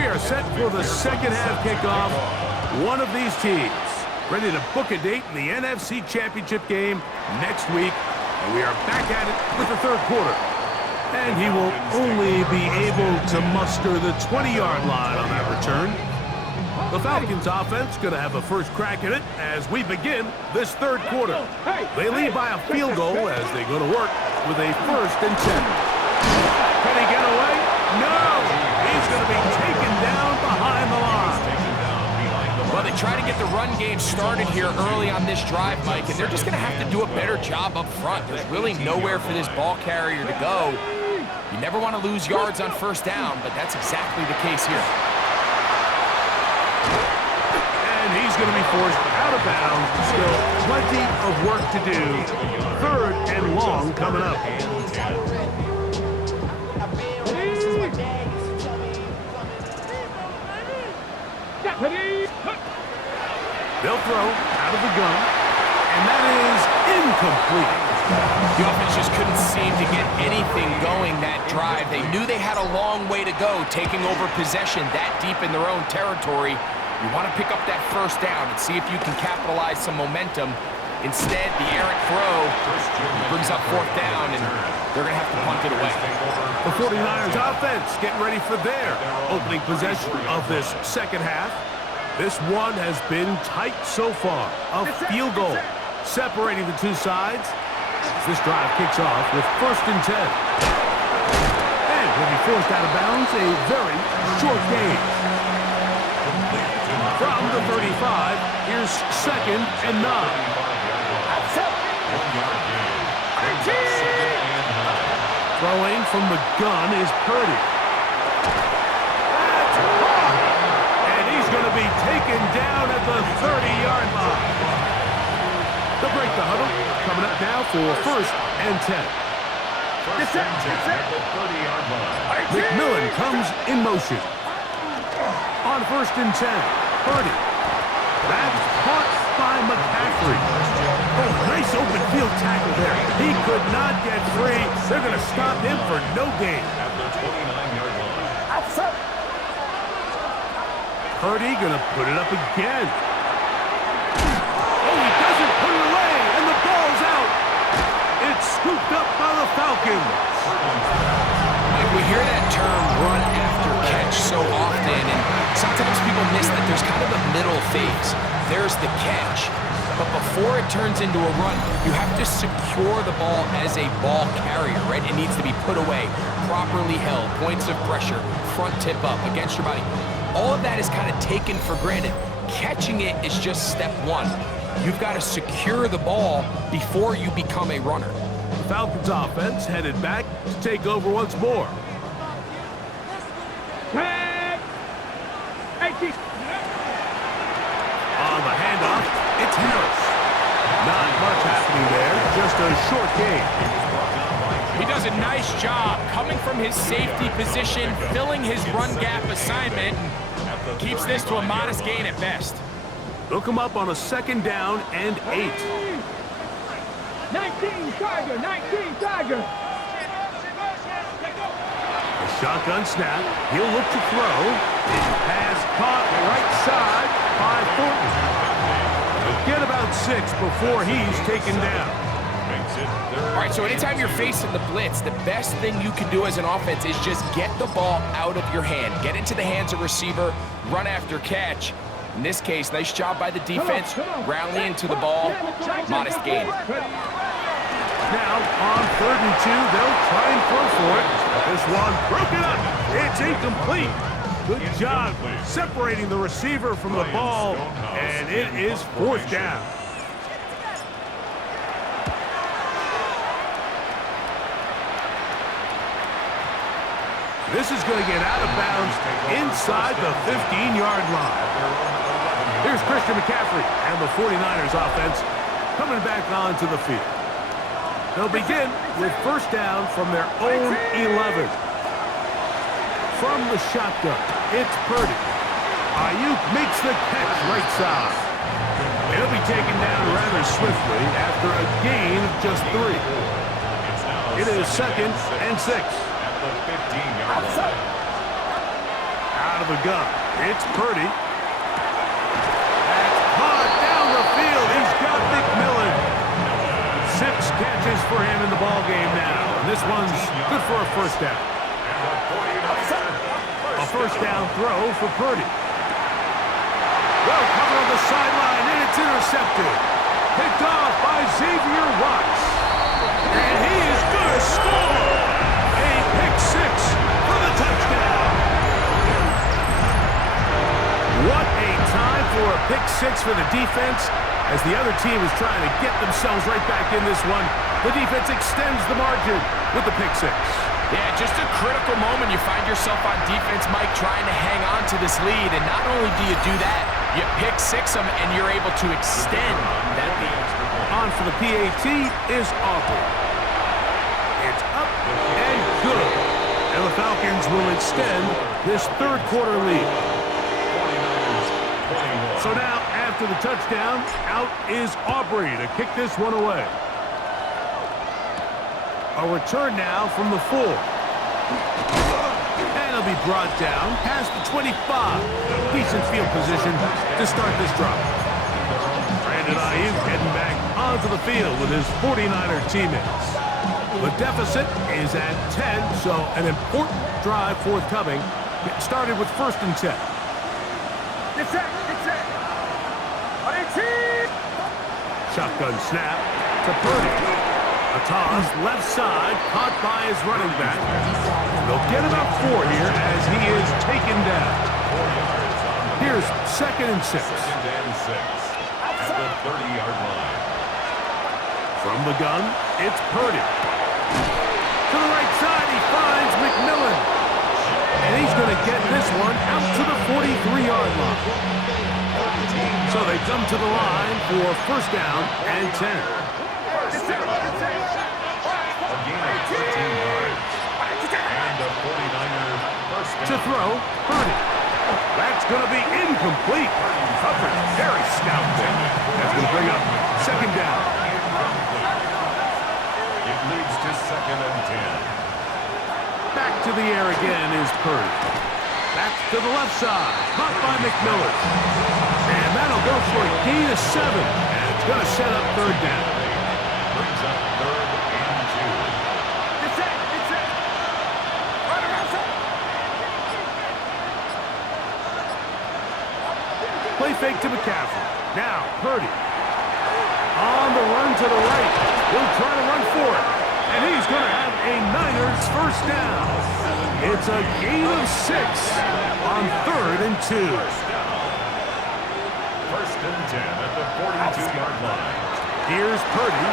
We are set for the second half kickoff. One of these teams ready to book a date in the NFC Championship game next week. And we are back at it with the third quarter. And he will only be able to muster the 20-yard line on that return. The Falcons offense going to have a first crack at it as we begin this third quarter. They lead by a field goal as they go to work with a 1st and 10. Can he get away? No! He's going to be taken down behind the line. Well, they try to get the run game started here early on this drive, Mike, and they're just going to have to do a better job up front. There's really nowhere for this ball carrier to go. You never want to lose yards on first down, but that's exactly the case here. And he's going to be forced out of bounds. Still plenty of work to do. 3rd and long coming up. They'll throw out of the gun, and that is incomplete. The offense just couldn't seem to get anything going that drive. They knew they had a long way to go, taking over possession that deep in their own territory. You want to pick up that first down and see if you can capitalize some momentum. Instead, the errant throw brings up 4th down, and they're going to have to punt it away. The 49ers offense getting ready for their opening possession of this second half. This one has been tight so far. A field goal separating the two sides. This drive kicks off with 1st and 10. And will be forced out of bounds, a very short gain. From the 35, here's 2nd and 9. Throwing from the gun is Purdy. That's caught. And he's going to be taken down at the 30-yard line. They'll break the huddle. Coming up now for 1st and 10. McMillan comes in motion. On 1st and 10, Purdy. That's caught by McCaffrey. Oh, nice open field tackle there. He could not get free. They're going to stop him for no gain. Purdy going to put it up again. Oh, he doesn't put it away, and the ball's out. It's scooped up by the Falcons. Mike, we hear that term run after catch so often, and sometimes people miss that there's kind of a middle phase. There's the catch, but before it turns into a run, you have to secure the ball as a ball carrier, right? It needs to be put away, properly held, points of pressure, front tip up against your body. All of that is kind of taken for granted. Catching it is just step one. You've got to secure the ball before you become a runner. The Falcons offense headed back to take over once more. On the handoff, it's Harris. Not much happening there, just a short gain. He does a nice job coming from his safety position, filling his run gap assignment, and keeps this to a modest gain at best. They'll come up on a 2nd down and 8. 19 Tiger, 19 Tiger. A shotgun snap. He'll look to throw. Pass caught right side by Thornton. He'll get about 6 before he's taken down. All right, so anytime you're facing the blitz, the best thing you can do as an offense is just get the ball out of your hand. Get into the hands of receiver, run after catch. In this case, nice job by the defense, rallying to the ball, modest gain. Now, on 3rd and 2, they'll try and throw for it. This one broken up. It's incomplete. Good job separating the receiver from the ball, and it is 4th down. This is going to get out of bounds inside the 15-yard line. Here's Christian McCaffrey and the 49ers offense coming back onto the field. They'll begin with 1st down from their own 11. From the shotgun, it's Purdy. Ayuk makes the catch right side. He'll be taken down rather swiftly after a gain of just 3. It is 2nd and 6. Out Out of the gun, it's Purdy. That's caught down the field. He's got McMillan. 6 catches for him in the ball game now. And this one's good for a first down. A first down throw for Purdy. Well covered on the sideline, and it's intercepted. Picked off by Xavier Watts. And he is going to score. A pick 6 for the touchdown. What a time for a pick 6 for the defense. As the other team is trying to get themselves right back in this one, the defense extends the margin with the pick 6. Yeah, just a critical moment. You find yourself on defense, Mike, trying to hang on to this lead. And not only do you do that, you pick 6 them, and you're able to extend that lead. On for the PAT is Aubrey. It's up and good. And the Falcons will extend this third quarter lead. So now, after the touchdown, out is Aubrey to kick this one away. A return now from the 4. And it'll be brought down past the 25. Decent field position to start this drive. Brandon Ayuk heading back onto the field with his 49er teammates. The deficit is at 10, so an important drive forthcoming. Getting started with 1st and 10. Get set. Shotgun snap to Purdy. A toss left side, caught by his running back. And they'll get about 4 here as he is taken down. Here's 2nd and 6. At the 30-yard line. From the gun, it's Purdy. To the right side, he finds McMillan. And he's going to get this one out to the 43-yard line. So they come to the line for 1st down and 10. A gain of 13 yards. And a 49er first down. To throw, Purdy. That's going to be incomplete. Coverage very stout there. That's going to bring up 2nd down. It leads to 2nd and 10. Back to the air again is Purdy. Back to the left side. Caught by McMillan. And that'll go for a gain of 7. And it's going to set up 3rd down. Brings up 3rd and 2. Get set. Run around, set. Play fake to McCaffrey. Now, Purdy. On the run to the right. He'll try to run for it. And he's going to have a Niners first down. It's a gain of 6 on 3rd and 2. 1st and 10 at the 42-yard line. Here's Purdy.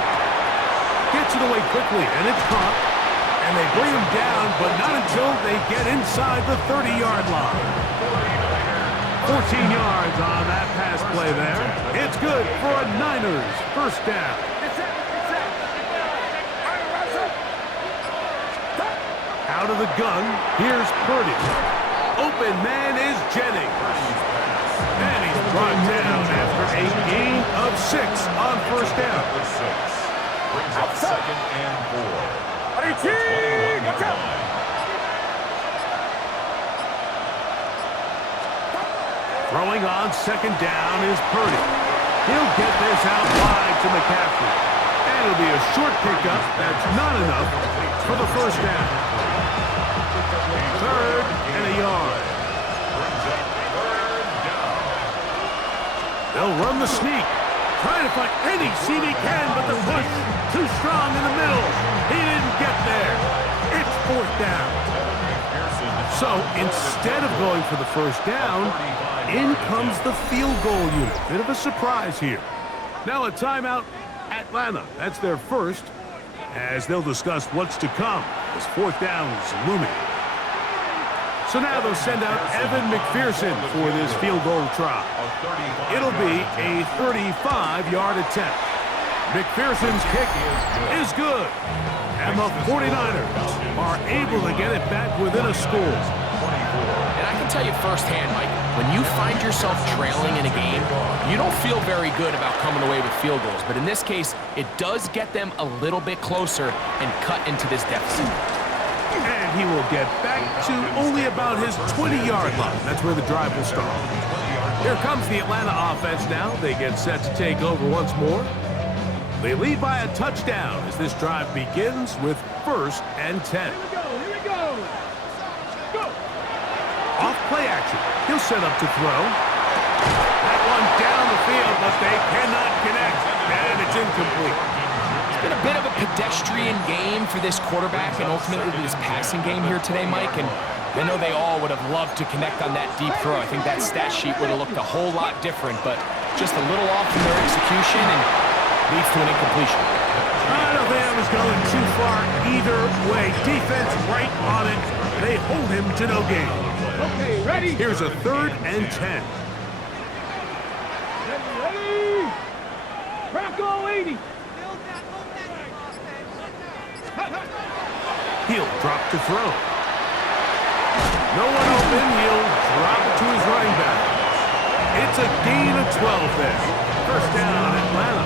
Gets it away quickly, and it's caught. And they bring him down, but not until they get inside the 30-yard line. 14 yards on that pass play there. It's good for a Niners first down. Out of the gun, here's Purdy. Open man is Jennings. And he's brought down after a gain of 6 on 1st down. Brings up 2nd and 4. 21-yard line. Throwing on 2nd down is Purdy. He'll get this out wide to McCaffrey. And it'll be a short pickup. That's not enough for the first down. 3rd and a yard. They'll run the sneak. Trying to find any seam he can, but the push too strong in the middle. He didn't get there. It's 4th down. So instead of going for the first down, in comes the field goal unit. Bit of a surprise here. Now a timeout, Atlanta. That's their first, as they'll discuss what's to come as 4th down is looming. So now they'll send out Evan McPherson for this field goal try. It'll be a 35-yard attempt. McPherson's kick is good. And the 49ers are able to get it back within a score. And I can tell you firsthand, Mike, when you find yourself trailing in a game, you don't feel very good about coming away with field goals. But in this case, it does get them a little bit closer and cut into this deficit. And he will get back to only about his 20-yard line. That's where the drive will start. Here comes the Atlanta offense now. They get set to take over once more. They lead by a touchdown as this drive begins with 1st and 10. Here we go. Go. Off play action. He'll set up to throw. That one down the field, but they cannot connect, and it's incomplete. It's been a bit of a pedestrian game for this quarterback and ultimately this passing game here today, Mike. And I know they all would have loved to connect on that deep throw. I think that stat sheet would have looked a whole lot different, but just a little off in their execution and leads to an incompletion. I don't think I was going too far either way. Defense right on it. They hold him to no gain. Okay, ready? Here's a 3rd and 10. Ready? Bronco 80. He'll drop to throw. No one open. He'll drop it to his running back. It's a gain of 12 there. 1st down, Atlanta.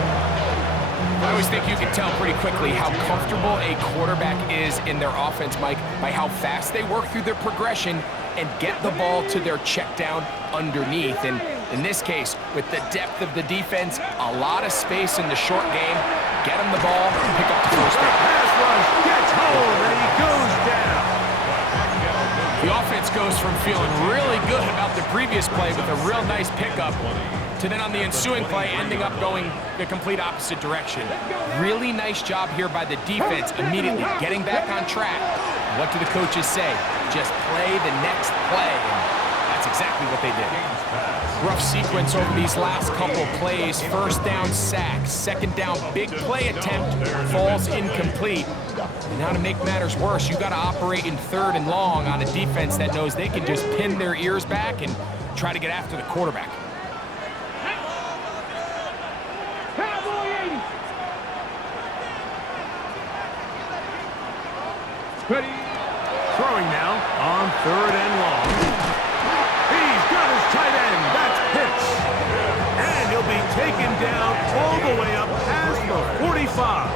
I always think you can tell pretty quickly how comfortable a quarterback is in their offense, Mike, by how fast they work through their progression and get the ball to their check down underneath. And in this case, with the depth of the defense, a lot of space in the short game, get him the ball, pick up the 1st down. Pass rush gets home, and he goes down. The offense goes from feeling really good about the previous play with a real nice pickup to then on the ensuing play ending up going the complete opposite direction. Really nice job here by the defense immediately getting back on track. What do the coaches say? Just play the next play. And that's exactly what they did. Rough sequence over these last couple plays. 1st down sack, 2nd down big play attempt falls incomplete. And now to make matters worse, you got to operate in 3rd and long on a defense that knows they can just pin their ears back and try to get after the quarterback. Cowboy 80. Ready? Throwing now on 3rd and long. He's got his tight end. That's Pitts. And he'll be taken down all the way up past the 45.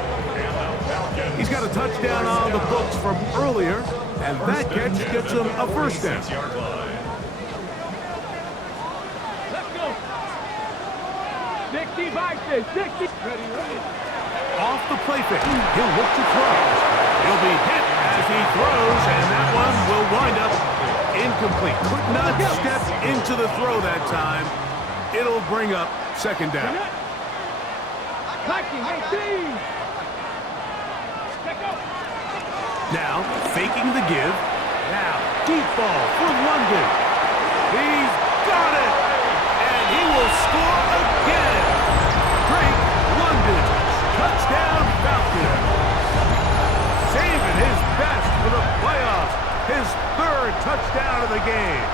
He's got a touchdown on the books from earlier, and that catch gets him a 1st down. Let's go. 60 vices. 60. Ready. Off the play fake. He'll look to throw. He'll be hit as he throws, and that one will wind up incomplete. Could not step into the throw that time. It'll bring up 2nd down. Clutching 18. Now, faking the give. Now, deep ball for London. He's got it! And he will score again! Drake London, touchdown Falcons. Saving his best for the playoffs. His 3rd touchdown of the game.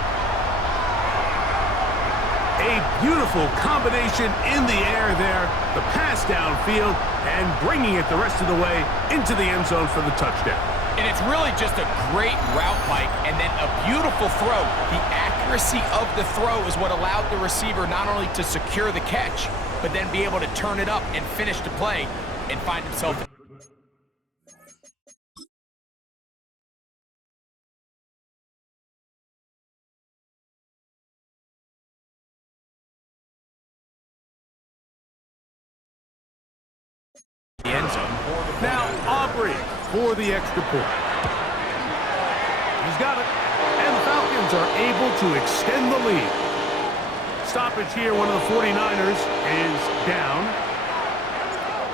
A beautiful combination in the air there. The pass downfield and bringing it the rest of the way into the end zone for the touchdown. And it's really just a great route, Mike, and then a beautiful throw. The accuracy of the throw is what allowed the receiver not only to secure the catch, but then be able to turn it up and finish the play and find himself. The end zone. Now Aubrey for the extra point. He's got it. And the Falcons are able to extend the lead. Stoppage here, one of the 49ers is down.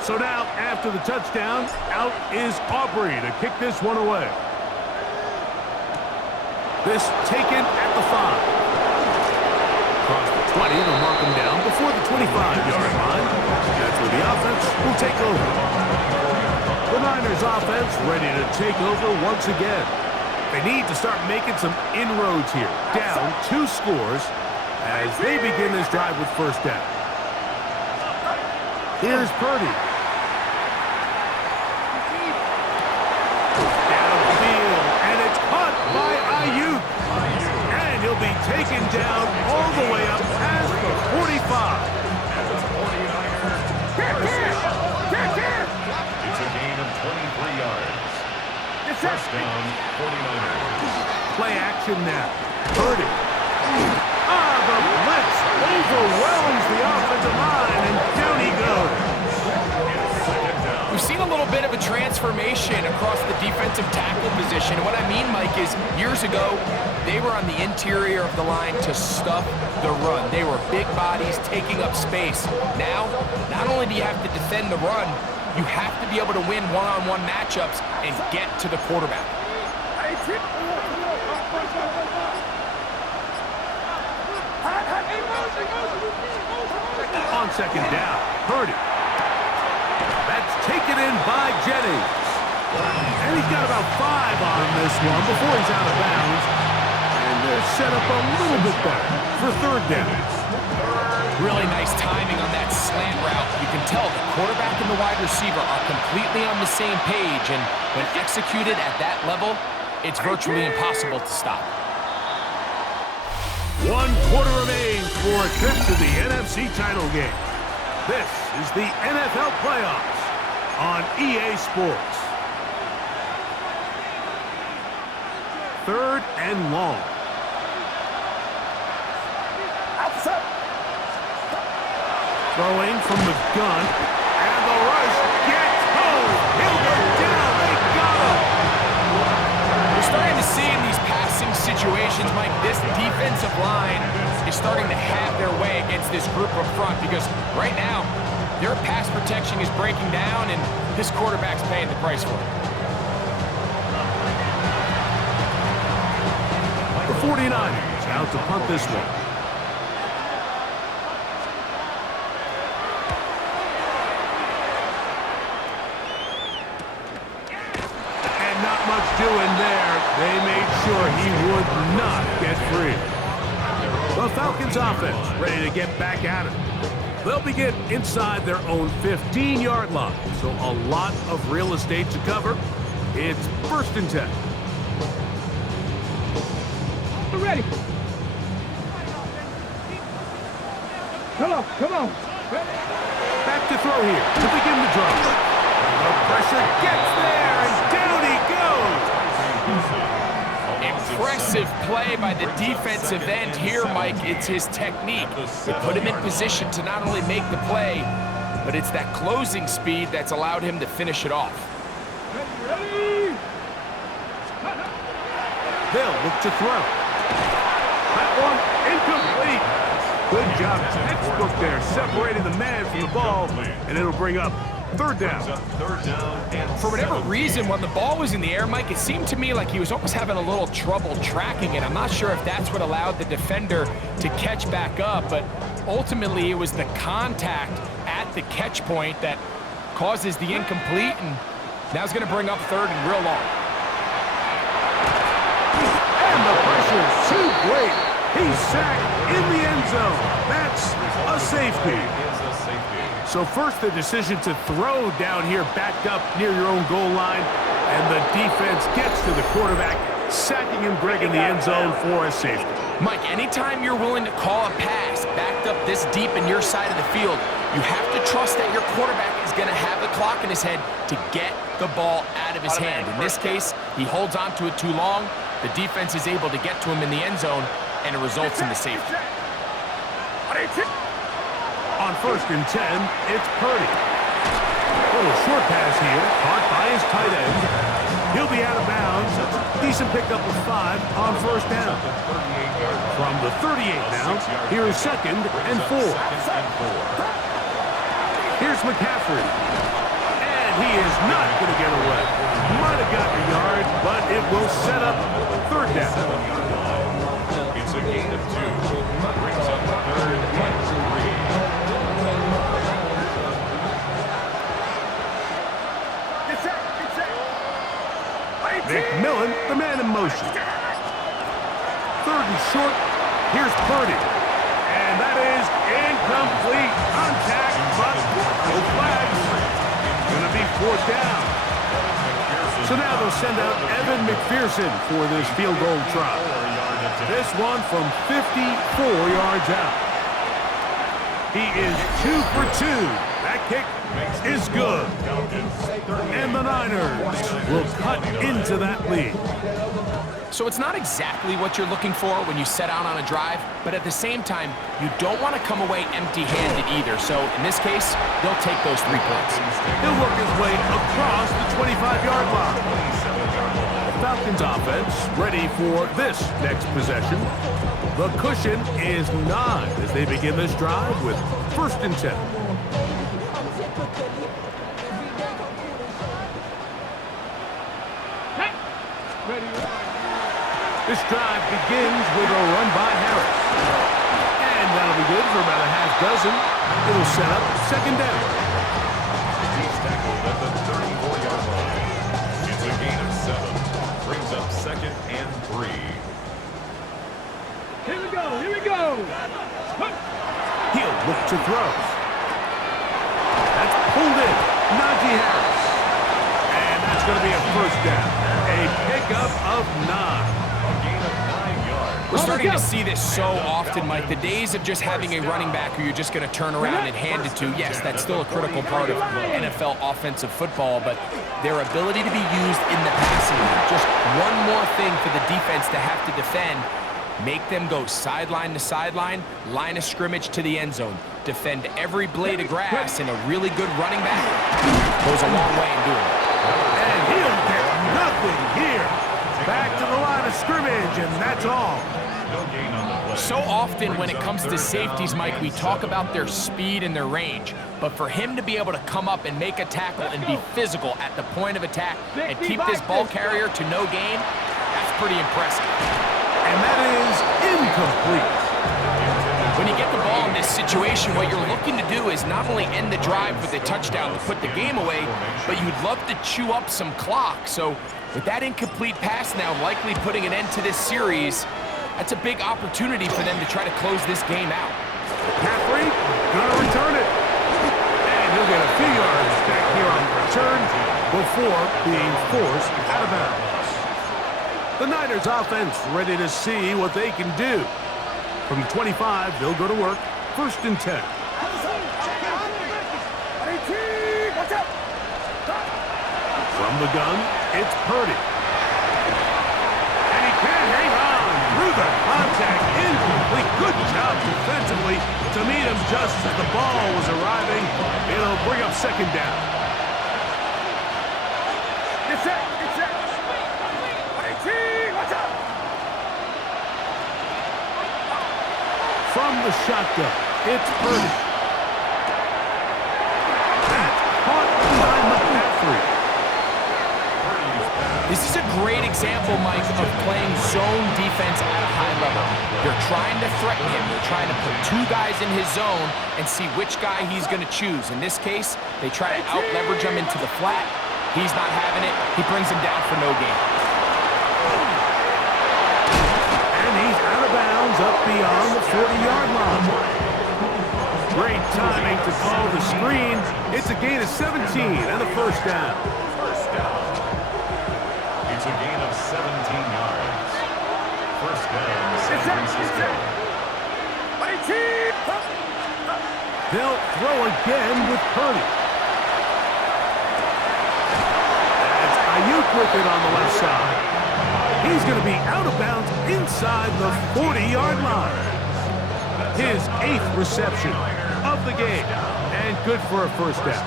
So now, after the touchdown, out is Aubrey to kick this one away. This taken at the 5. Across the 20, they'll mark him down before the 25-yard line. That's where the offense will take over. The Niners offense ready to take over once again. They need to start making some inroads here. Down 2 scores as they begin this drive with 1st down. Here's Purdy. Downfield, and it's caught by Ayuk. And he'll be taken down all the way up past the 45. It's a gain of 23 yards. First down, 49ers. Play action now. Purdy. The blitz overwhelms the offensive line, and down he goes. We've seen a little bit of a transformation across the defensive tackle position. And what I mean, Mike, is years ago, they were on the interior of the line to stuff the run. They were big bodies taking up space. Now, not only do you have to defend the run, you have to be able to win one-on-one matchups and get to the quarterback. On second down, Purdy. That's taken in by Jennings. And he's got about 5 on this one before he's out of bounds. And they're set up a little bit better for third down. Really nice timing on that slant route. You can tell the quarterback and the wide receiver are completely on the same page. And when executed at that level, it's virtually impossible to stop. 1 quarter remains for a trip to the NFC title game. This is the NFL playoffs on EA Sports. 3rd and long. Throwing from the gun, and the rush gets home. He'll go down. They got him. We're starting to see in these passing situations, Mike, this defensive line is starting to have their way against this group up front because right now, their pass protection is breaking down, and this quarterback's paying the price for it. The 49ers out to punt this one. And not much doing there. They made sure he would not get free. The Falcons offense ready to get back at it. They'll begin inside their own 15-yard line, so a lot of real estate to cover. It's 1st and 10. Ready. Come on, come on. Back to throw here to begin the drive. The pressure gets there, and down he goes. Impressive play by the defensive end here, Mike. It's his technique. They put him in position to not only make the play, but it's that closing speed that's allowed him to finish it off. Ready. They'll look to throw. That one incomplete. Good job, textbook there, separating the man from the ball, and it'll bring up 3rd down. For whatever reason, when the ball was in the air, Mike, it seemed to me like he was almost having a little trouble tracking it. I'm not sure if that's what allowed the defender to catch back up, but ultimately it was the contact at the catch point that causes the incomplete, and now it's going to bring up 3rd and real long. And the pressure's too great. He's sacked in the end zone. That's a safety. So first, the decision to throw down here backed up near your own goal line, and the defense gets to the quarterback, sacking him, Greg, in the end zone for a safety. Mike, anytime you're willing to call a pass backed up this deep in your side of the field, you have to trust that your quarterback is going to have the clock in his head to get the ball out of his hand. In this case, he holds on to it too long. The defense is able to get to him in the end zone, and it results in the safety. On 1st and 10, it's Purdy. Little short pass here, caught by his tight end. He'll be out of bounds. Decent pickup of 5 on 1st down. From the 38 now, here is 2nd and 4. Here's McCaffrey. And he is not going to get away. Might have gotten a yard, but it will set up 3rd down. It's a gain of 2. Brings up 3rd and 3. McMillan, the man in motion. 3rd and short. Here's Purdy. And that is incomplete. Contact, but no flags. Going to be 4th down. So now they'll send out Evan McPherson for this field goal try. This one from 54 yards out. He is 2 for 2 That kick is good. And the Niners will cut into that lead. So it's not exactly what you're looking for when you set out on a drive, but at the same time, you don't want to come away empty-handed either. So in this case, they'll take those 3 points. He'll work his way across the 25-yard line. The Falcons offense ready for this next possession. The cushion is 9 as they begin this drive with 1st and 10. This drive begins with a run by Harris. And that'll be good for about a half dozen. It'll set up 2nd down. He's tackled at the 34-yard line. It's a gain of 7. Brings up 2nd and 3. Here we go, here we go. He'll look to throw. That's pulled in. Najee Harris. And that's going to be a 1st down. A pickup of 9. We're starting to see this so often, Mike. The days of just having a running back who you're just going to turn around and hand it to, yes, that's still a critical part of NFL offensive football, but their ability to be used in the passing game. Just one more thing for the defense to have to defend. Make them go sideline to sideline, line of scrimmage to the end zone. Defend every blade of grass, and a really good running back goes a long way in doing it. And he'll get nothing here. Back to the line of scrimmage, and that's all. So often when it comes to safeties, Mike, we talk about their speed and their range. But for him to be able to come up and make a tackle and be physical at the point of attack and keep this ball carrier to no gain, that's pretty impressive. And that is incomplete. When you get the ball in this situation, what you're looking to do is not only end the drive with a touchdown to put the game away, but you'd love to chew up some clock. So with that incomplete pass now likely putting an end to this series, that's a big opportunity for them to try to close this game out. McCaffrey gonna return it. And he'll get a few yards back here on the return before being forced out of bounds. The Niners offense ready to see what they can do. From the 25, they'll go to work. 1st and 10. From the gun, it's Purdy. And he can't hang on through the contact. Incomplete. Good job defensively to meet him just as the ball was arriving. It'll bring up 2nd down. It's it. From the shotgun, it's Purdy. That's caught by McCaffrey. This is a great example, Mike, of playing zone defense at a high level. You're trying to threaten him. You're trying to put 2 guys in his zone and see which guy he's going to choose. In this case, they try to out-leverage him into the flat. He's not having it. He brings him down for no gain. And he's out of bounds up beyond the 40-yard line. Great timing to call the screen. It's a gain of 17 and a 1st down. It's a gain of 17 yards. 1st down, San Francisco. They'll throw again with Purdy. That's Ayuk with it on the left side. He's going to be out of bounds inside the 40-yard line. His 8th reception of the game. And good for a 1st down.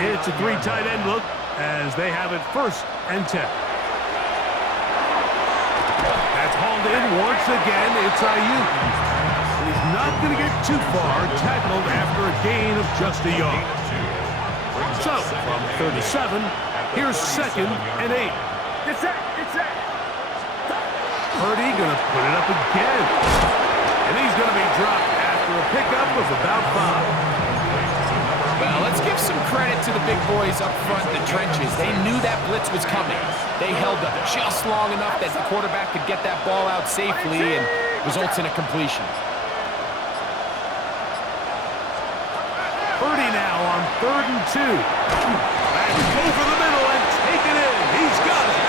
It's a 3 tight end look as they have it 1st and 10. That's hauled in once again. It's Ayuk. He's not going to get too far, tackled after a gain of just a yard. So, from 37, here's 2nd and 8. Purdy going to put it up again. And he's going to be dropped after a pickup of about 5. Well, let's give some credit to the big boys up front in the trenches. They knew that blitz was coming. They held up just long enough that the quarterback could get that ball out safely and results in a completion. Purdy now on 3rd and 2. Back over the middle and take it in. He's got it.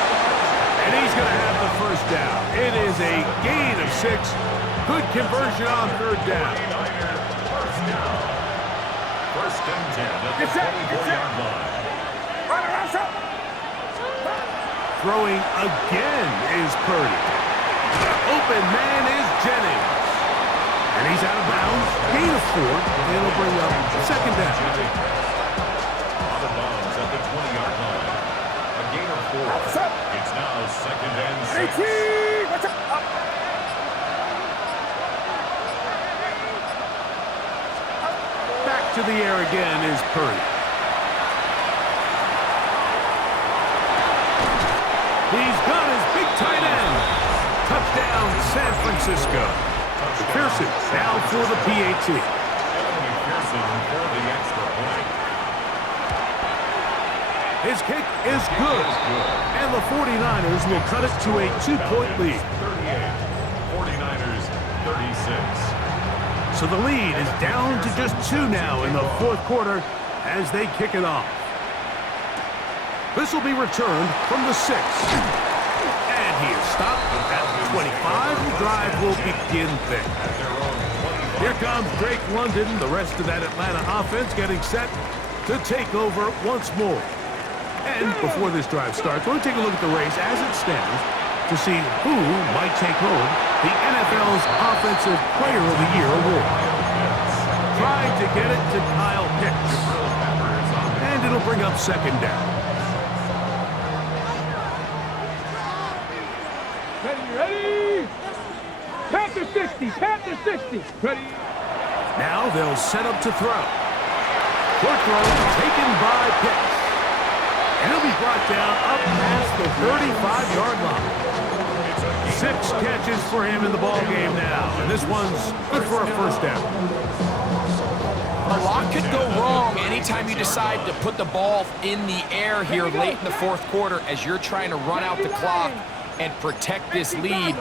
And he's going to have the 1st down. It is a gain of 6. Good conversion on 3rd down. First and 10 at the 24-yard line. Throwing again is Purdy. Open man is Jennings. And he's out of bounds. Gain of 4. It'll bring up second down. Out of bounds at the 20-yard line. A gain of 4. It's now second and 6. Back to the air again is Purdy. He's got his big tight end. Touchdown, San Francisco. Pearson now for the PAT. Pearson for the extra point. His kick is good. And the 49ers will cut it to a 2-point lead. 38. 49ers 36. So the lead is down to just 2 now in the fourth quarter as they kick it off. This will be returned from the 6. And he is stopped at the 25. The drive will begin there. Here comes Drake London. The rest of that Atlanta offense getting set to take over once more. And before this drive starts, we'll take a look at the race as it stands to see who might take home the NFL's Offensive Player of the Year award. Trying to get it to Kyle Pitts. And it'll bring up second down. Ready? Panther 60, Panther 60. Ready? Now they'll set up to throw. Short throw taken by Pitts. And he'll be brought down up past the 35-yard line. 6 catches for him in the ball game now. And this one's good for a first down. A lot could go wrong anytime you decide to put the ball in the air here late in the fourth quarter as you're trying to run out the clock and protect this lead.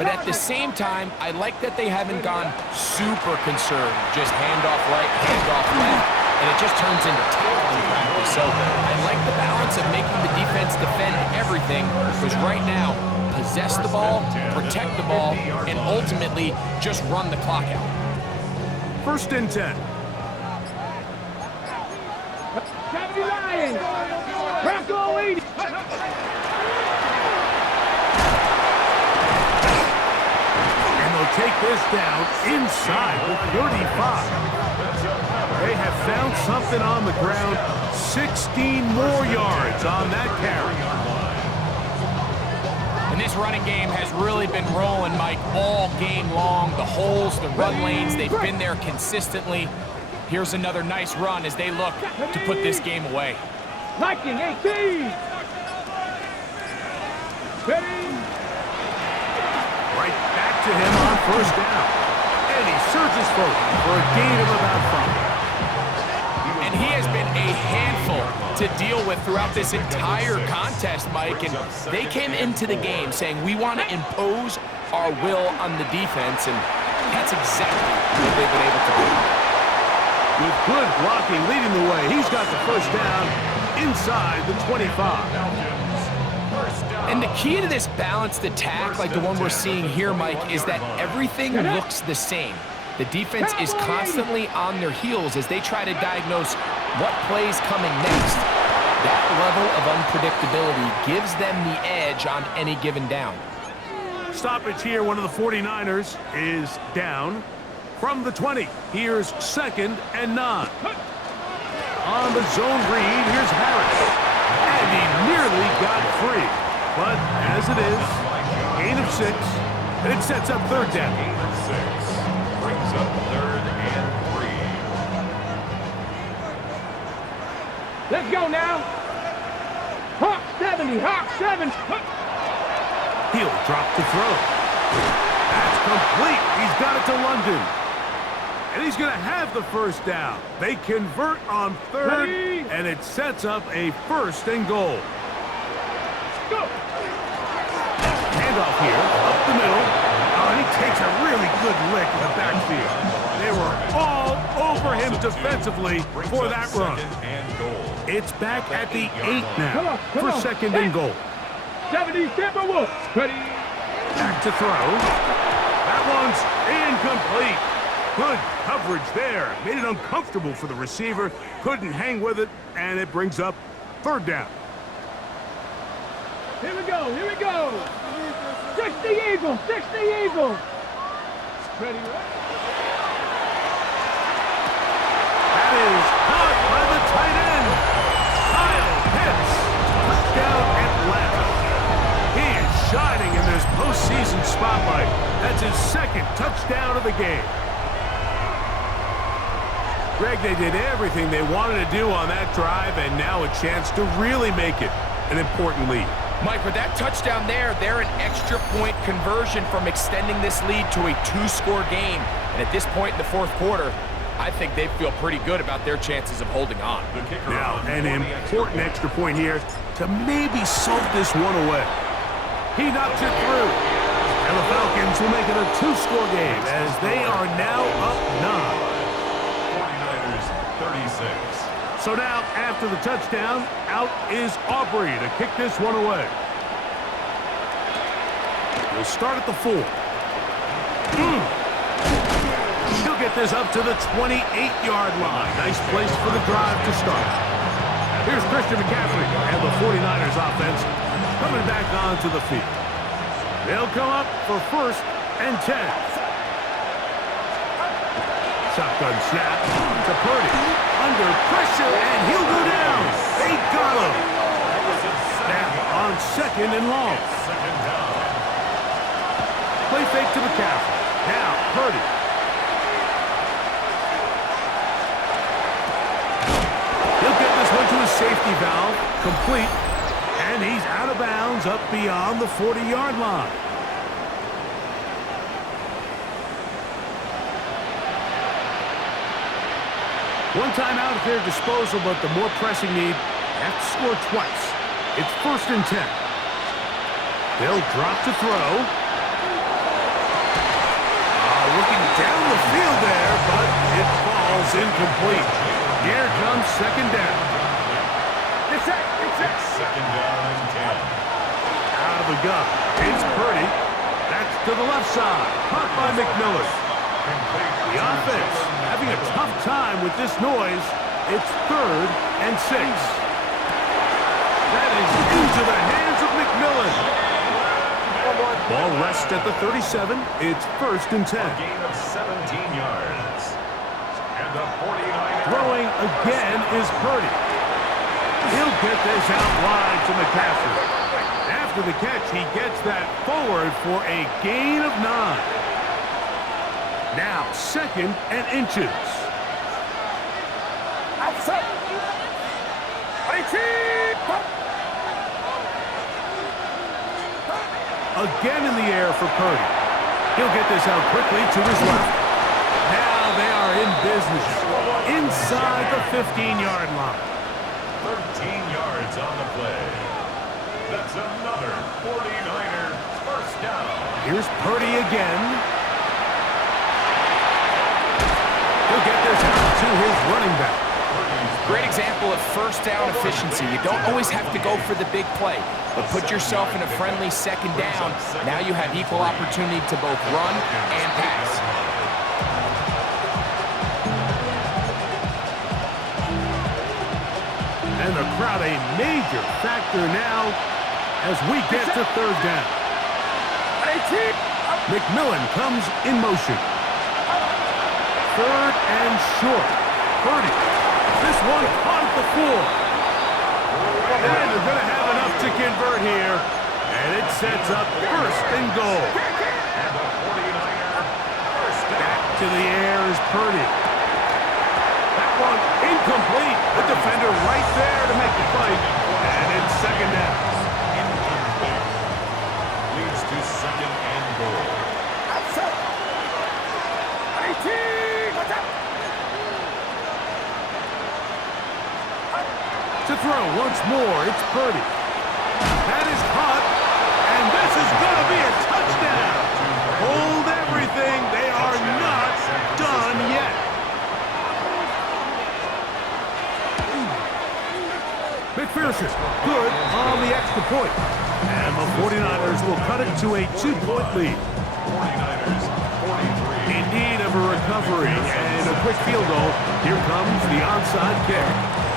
But at the same time, I like that they haven't gone super concerned. Just handoff right, handoff left, and it just turns into tackling practice. So I like the balance of making the defense defend everything, because right now, possess the ball, protect the ball, and ultimately just run the clock out. First and 10. 70 Lions. Bronco 80. Take this down inside the 35. They have found something on the ground. 16 more yards on that carry. And this running game has really been rolling, Mike, all game long. The holes, the run lanes, they've been there consistently. Here's another nice run as they look to put this game away. Liking 18. Ready? Right back to him on first down. And he surges forward for a gain of about 5. And he has been a handful to deal with throughout this entire contest, Mike. And they came into the game saying, we want to impose our will on the defense. And that's exactly what they've been able to do. With good blocking leading the way, he's got the first down inside the 25. And the key to this balanced attack, like the one we're seeing here, Mike, is that everything looks the same. The defense is constantly on their heels as they try to diagnose what play's coming next. That level of unpredictability gives them the edge on any given down. Stoppage here. One of the 49ers is down from the 20. Here's second and 9. On the zone read, here's Harris. And he nearly got free. But as it is, gain of 6, and it sets up third down. Gain of 6 brings up third and 3. Let's go now. Hawk 70, Hawk 7. He'll drop the throw. That's complete. He's got it to London. And he's going to have the first down. They convert on third, and it sets up a first and goal. Go. Handoff here, up the middle. Oh, and he takes a really good lick in the backfield. They were all over him defensively for that run. It's back at the 8 now for second and goal. 70 Timberwolves. Ready? Back to throw. That one's incomplete. Good coverage there. Made it uncomfortable for the receiver. Couldn't hang with it, and it brings up third down. Here we go, here we go. 60 Eagles, 60 Eagles. Ready, right? That is caught by the tight end. Kyle Pitts. Touchdown Atlanta. He is shining in this postseason spotlight. That's his second touchdown of the game. Greg, they did everything they wanted to do on that drive, and now a chance to really make it an important lead. Mike, with that touchdown there, they're an extra point conversion from extending this lead to a 2-score game. And at this point in the fourth quarter, I think they feel pretty good about their chances of holding on. Now, an important extra point here to maybe soak this one away. He knocks it through. And the Falcons will make it a 2-score game as they are now up 9. 49ers 36. So now, after the touchdown, out is Aubrey to kick this one away. We'll start at the 4. He'll get this up to the 28-yard line. Nice place for the drive to start. Here's Christian McCaffrey and the 49ers offense coming back onto the field. They'll come up for 1st and 10. Shotgun snap to Purdy. Under pressure, and he'll go down. They got him. Now on 2nd and long. Play fake to McCaffrey. Now Purdy. He'll get this one to his safety valve. Complete. And he's out of bounds up beyond the 40-yard line. One timeout at their disposal, but the more pressing need, have to score twice. It's 1st and 10. They'll drop to throw. Looking down the field there, but it falls incomplete. Here comes 2nd down. It's it. 2nd down and 10. Out of the gun. It's Purdy. That's to the left side. Caught by McMillan. The offense having a tough time with this noise. It's 3rd and 6. That is into the hands of McMillan. Ball rests at the 37. It's 1st and 10. A gain of 17 yards. And the 49ers. Throwing again is Purdy. He'll get this out wide to McCaffrey. After the catch, he gets that forward for a gain of 9. Now 2nd and inches. Outside. Again in the air for Purdy. He'll get this out quickly to his left. Now they are in business. Inside the 15-yard line. 13 yards on the play. That's another 49er 1st down. Here's Purdy again. He'll get this out to his running back. Great example of 1st down efficiency. You don't always have to go for the big play, but put yourself in a friendly 2nd down. Now you have equal opportunity to both run and pass. And the crowd a major factor now as we get to 3rd down. McMillan comes in motion. 3rd and short. Purdy. This one caught at the 4. And they're going to have enough to convert here. And it sets up 1st and goal. Back to the air is Purdy. That one incomplete. The defender right there to make the fight. And it's 2nd down. Leads to 2nd and goal. To throw once more, it's Purdy. That is caught, and this is going to be a touchdown. Hold everything. They are not done yet. McPherson, good on the extra point. And the 49ers will cut it to a 2-point lead. 49ers 43. In need of a recovery and a quick field goal. Here comes the onside kick.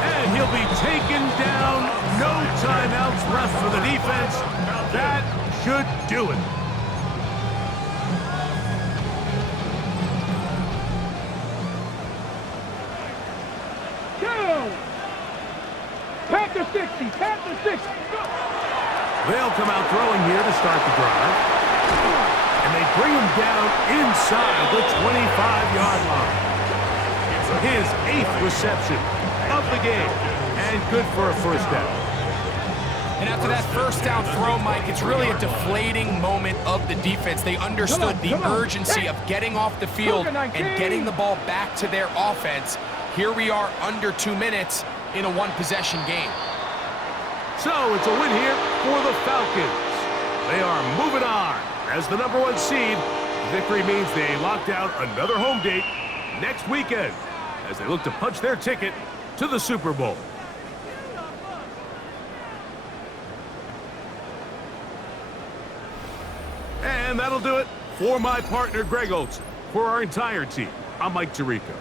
And he'll be taken down. No timeouts left for the defense. That should do it. Panther 60, Panther 60. They'll come out throwing here to start the drive. And they bring him down inside the 25-yard line. His 8th reception of the game. And good for a first down. And after that first down throw, Mike, it's really a deflating moment of the defense. They understood the urgency of getting off the field and getting the ball back to their offense. Here we are under 2 minutes in a one-possession game. So it's a win here for the Falcons. They are moving on as the #1 seed. Victory means they locked out another home date next weekend as they look to punch their ticket to the Super Bowl. And that'll do it for my partner, Greg Olson. For our entire team, I'm Mike Tirico.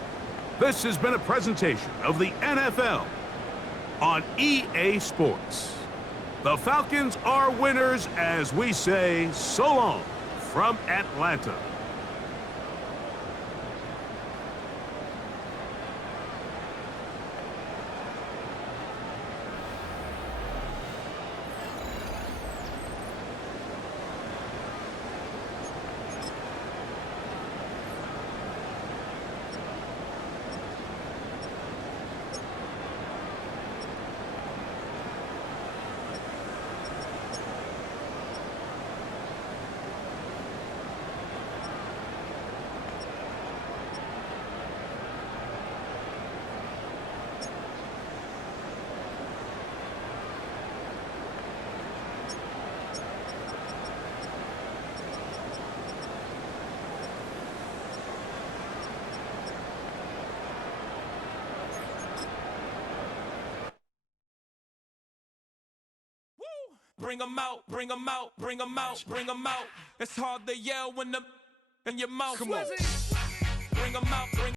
This has been a presentation of the NFL on EA Sports. The Falcons are winners as we say so long from Atlanta. Bring 'em out, bring 'em out, bring 'em out, bring 'em out. It's hard to yell when in your mouth. Come on. Bring 'em out, bring